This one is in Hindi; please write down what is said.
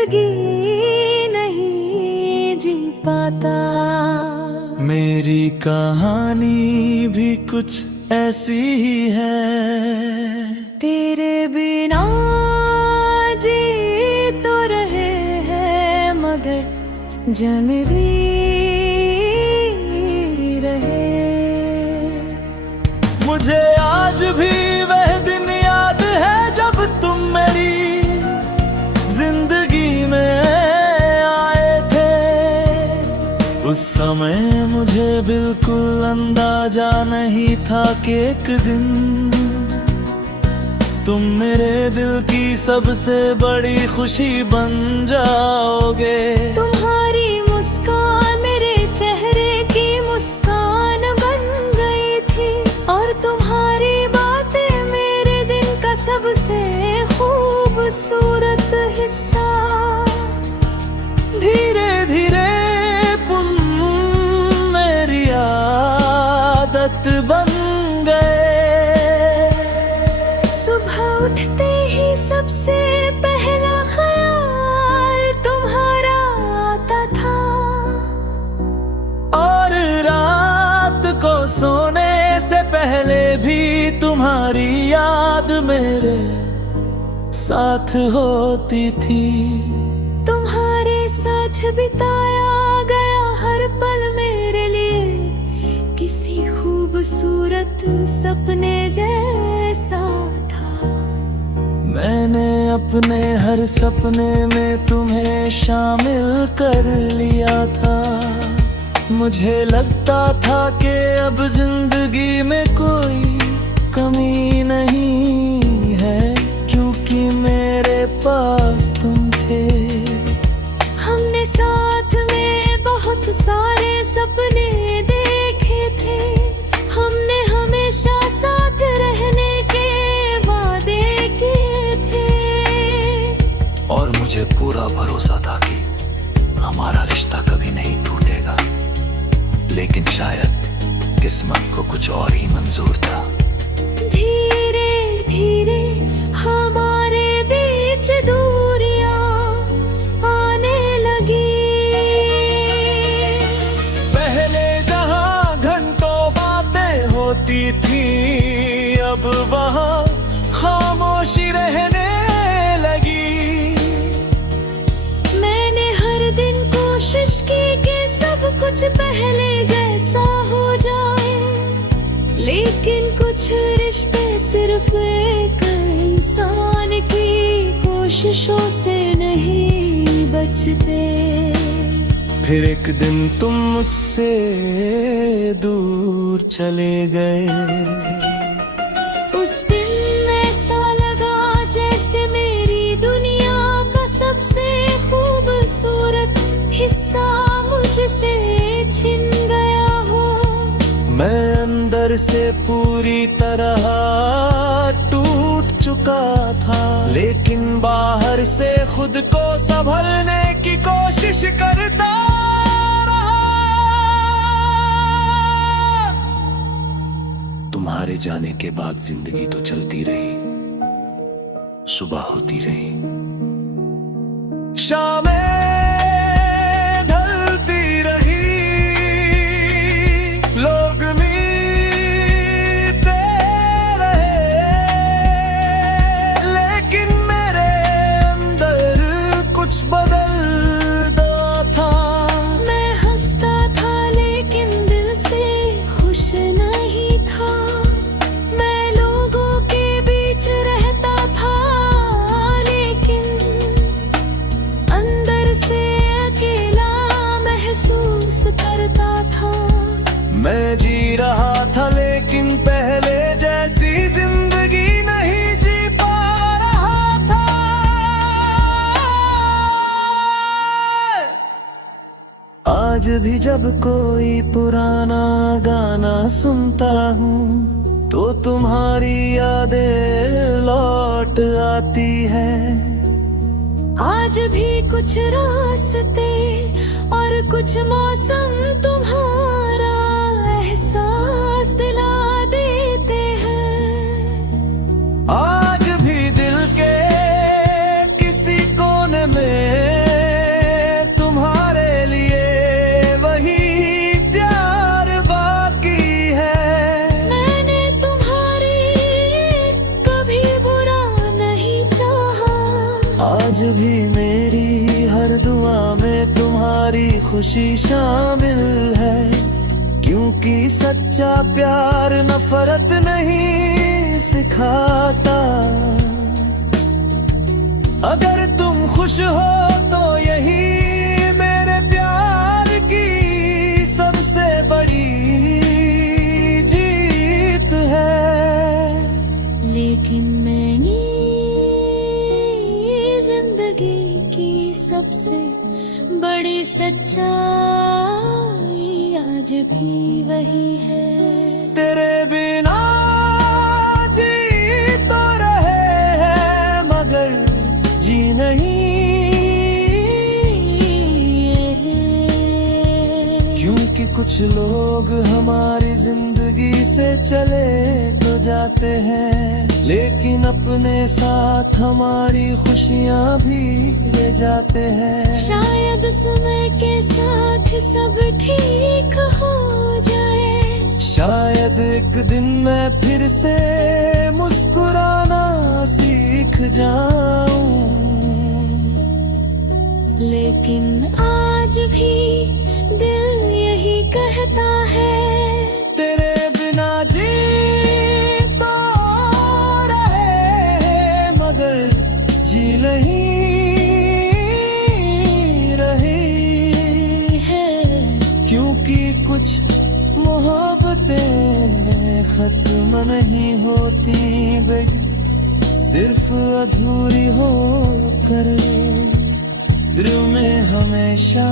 जिंदगी नहीं जी पाता। मेरी कहानी भी कुछ ऐसी ही है, तेरे बिना जी तो रहे हैं मगर जन भी रहे। मुझे आज भी वह दिन याद है जब तुम मेरी जिंदगी में आए थे। उस समय मुझे बिल्कुल अंदाजा नहीं था कि एक दिन तुम मेरे दिल की सबसे बड़ी खुशी बन जाओगे। तुम्हारी मुस्कान मेरे चेहरे की मुस्कान बन गई थी, और तुम्हारी बातें मेरे दिन का सबसे खूबसूरत हिस्सा। धीरे धीरे तुम मेरी आदत बन गए। सुबह उठते ही सबसे पहला ख्याल तुम्हारा आता था, और रात को सोने से पहले भी तुम्हारी याद मेरे साथ होती थी। तुम्हारे साथ बिताया गया हर पल मेरे लिए किसी खूबसूरत सपने जैसा था। मैंने अपने हर सपने में तुम्हें शामिल कर लिया था। मुझे लगता था कि अब जिंदगी में कोई कमी नहीं है, क्योंकि मेरे पास तुम थे। हमने साथ में बहुत सारे सपने देखे थे, हमने हमेशा साथ रहने के वादे किए थे। और मुझे पूरा भरोसा था कि हमारा रिश्ता कभी नहीं टूटेगा, लेकिन शायद किस्मत को कुछ और ही मंजूर था। धीरे धीरे हमारे बीच दूरियां आने लगी। पहले जहां घंटों बातें होती थी, अब वहां खामोशी रहने लगी। मैंने हर दिन कोशिश की कि सब कुछ पहले जैसा हो जाए, लेकिन कुछ रिश्ते सिर्फ एक इंसान की कोशिशों से नहीं बचते। फिर एक दिन तुम मुझसे दूर चले गए। उस दिन ऐसा लगा जैसे मेरी दुनिया का सबसे खूबसूरत हिस्सा मुझसे छिन गया हो। मैं अंदर से पूरी तरह टूट चुका था, लेकिन बाहर से खुद को संभलने की कोशिश करता रहा। तुम्हारे जाने के बाद जिंदगी तो चलती रही, सुबह होती रही, शामें ढलती रही, लोग मिलते रहे, लेकिन मेरे अंदर कुछ बदलता था। मैं हंसता था लेकिन दिल से खुश नहीं था। मैं लोगों के बीच रहता था, लेकिन अंदर से अकेला महसूस करता था। मैं जी रहा था लेकिन पहले जैसी जिंदगी नहीं जी पा रहा था। आज भी जब कोई पुराना गाना सुनता हूँ तो तुम्हारी यादें लौट आती है। आज भी कुछ रास्ते और कुछ मौसम तुम्हारा एहसास दिला देते हैं। आज भी दिल के किसी कोने में आज भी मेरी हर दुआ में तुम्हारी खुशी शामिल है, क्योंकि सच्चा प्यार नफरत नहीं सिखाता। अगर तुम खुश हो तो यही मेरे प्यार की सबसे बड़ी जीत है। लेकिन मैंने जिंदगी की सबसे बड़ी सच्चाई आज भी वही है। तेरे बिना जी तो रहे हैं मगर जी नहीं, क्योंकि कुछ लोग हमारी जिंदगी से चले तो जाते हैं, लेकिन अपने साथ हमारी खुशियाँ भी ले जाते हैं। शायद समय के साथ सब ठीक हो जाए, शायद एक दिन मैं फिर से मुस्कुराना सीख जाऊं, लेकिन आज भी दिल यही कहता है, तेरे बिना जी तो रहे मगर जी नहीं रही है। क्योंकि कुछ मोहब्बतें खत्म नहीं होती बेगी, सिर्फ अधूरी हो कर दिल में हमेशा